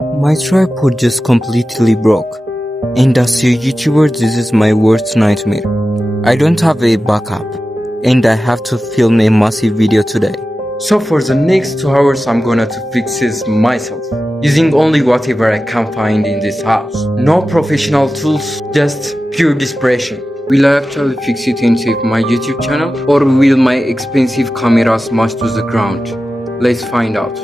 My tripod just completely broke. And as a YouTuber, this is my worst nightmare. I don't have a backup, and I have to film a massive video today. So for the next 2 hours I'm gonna to fix this myself, using only whatever I can find in this house. No professional tools, just pure desperation. Will I actually fix it and save my YouTube channel, or will my expensive camera smash to the ground? Let's find out.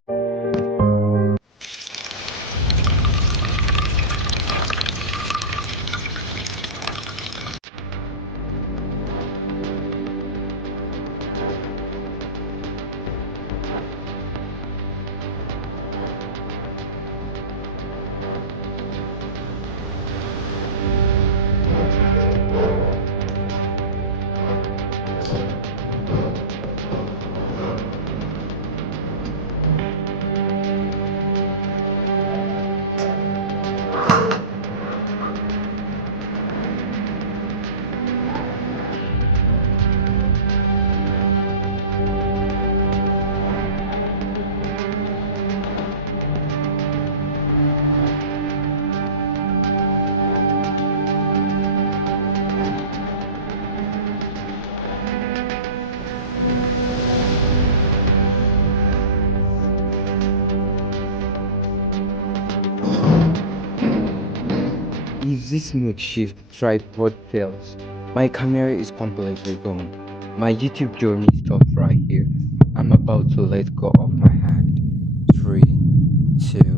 If this makeshift tripod fails, my camera is completely gone. My YouTube journey stops right here. I'm about to let go of my hand. 3, 2,